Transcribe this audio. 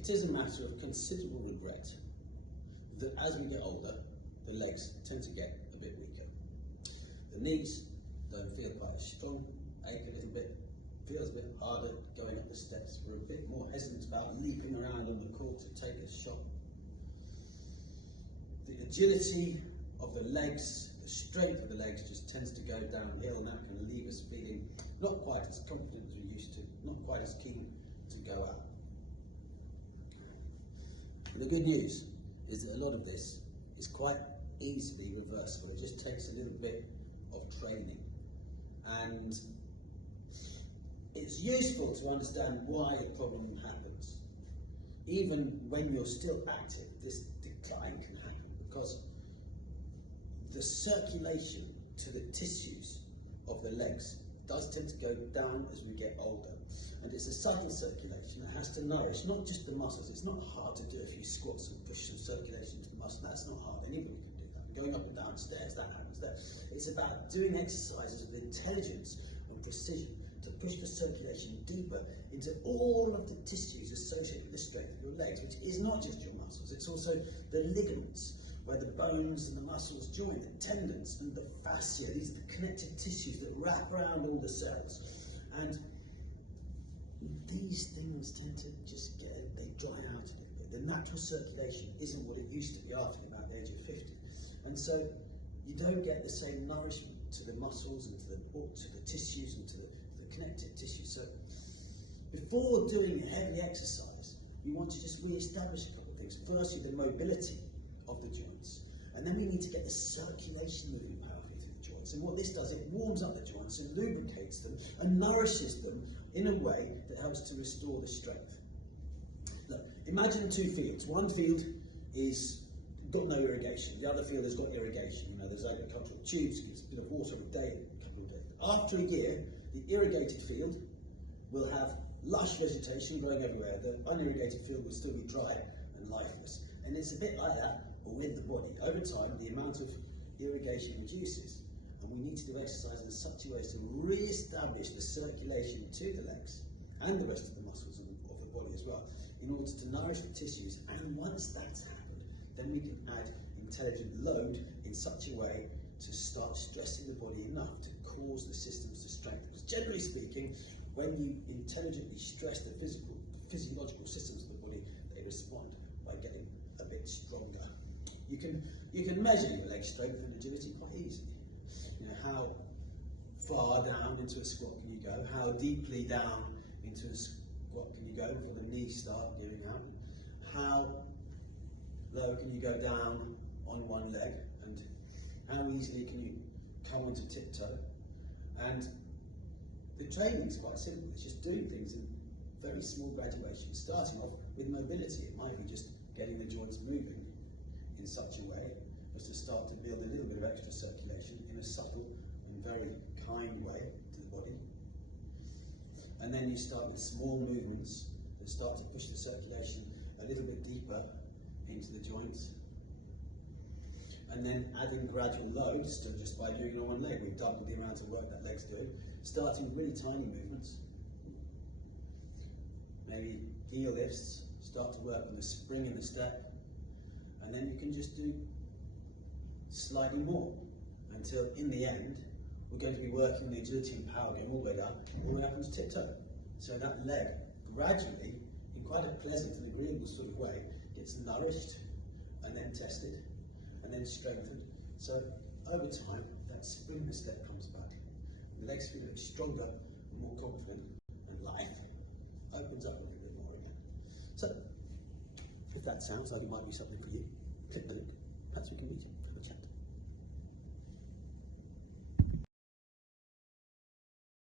It is a matter of considerable regret that as we get older, the legs tend to get a bit weaker. The knees don't feel quite as strong, ache a little bit, feels a bit harder going up the steps. We're a bit more hesitant about leaping around on the court to take a shot. The agility of the legs, the strength of the legs just tends to go downhill, and that can leave us feeling not quite as confident as we used to, not quite as keen to go out. The good news is that a lot of this is quite easily reversible. It just takes a little bit of training, and it's useful to understand why a problem happens. Even when you're still active, this decline can happen because the circulation to the tissues of the legs does tend to go down as we get older. And it's a subtle circulation that has to nourish not just the muscles. It's not hard to do a few squats and push some circulation to the muscle. That's not hard. Anybody can do that. Going up and down stairs, that happens there. It's about doing exercises with intelligence and precision to push the circulation deeper into all of the tissues associated with the strength of your legs, which is not just your muscles. It's also the ligaments, where the bones and the muscles join, the tendons and the fascia. These are the connective tissues that wrap around all the cells. And these things tend to just they dry out a little bit. The natural circulation isn't what it used to be after about the age of 50. And so you don't get the same nourishment to the muscles and to the tissues and to the connective tissues. So before doing heavy exercise, we want to just re-establish a couple of things. Firstly, the mobility of the joints, and then we need to get the circulation moving powerfully through the joints. And what this does, it warms up the joints and lubricates them and nourishes them in a way that helps to restore the strength. Look, imagine two fields. One field is got no irrigation, the other field has got irrigation. You know, there's agricultural tubes, gets a bit of water a day, a couple of days. After a year, the irrigated field will have lush vegetation growing everywhere. The unirrigated field will still be dry and lifeless. And it's a bit like that with the body. Over time, the amount of irrigation reduces, and we need to do exercise in such a way as to re-establish the circulation to the legs and the rest of the muscles of the body as well, in order to nourish the tissues. And once that's happened, then we can add intelligent load in such a way to start stressing the body enough to cause the systems to strengthen. Because generally speaking, when you intelligently stress the physiological systems of the body, they respond by getting a bit stronger. You can measure your leg strength and agility quite easily. You know, how far down into a squat can you go? How deeply down into a squat can you go before the knees start giving out? How low can you go down on one leg? And how easily can you come onto tiptoe? And the training is quite simple. It's just doing things in very small graduations, starting off with mobility. It might be just getting the joints moving in such a way as to start to build a little bit of extra circulation in a subtle and very kind way to the body. And then you start with small movements that start to push the circulation a little bit deeper into the joints. And then adding gradual loads, so just by doing it on one leg, we've doubled the amount of work that leg's doing, starting with really tiny movements. Maybe heel lifts, start to work on the spring in the step, and then you can just do slightly more until in the end we're going to be working the agility and power game all the way down, all the way up into tiptoe. So that leg gradually, in quite a pleasant and agreeable sort of way, gets nourished and then tested and then strengthened. So over time, that spring in the step comes back. The legs feel a bit stronger, more confident, and life opens up a little bit more again. So if that sounds like it might be something for you,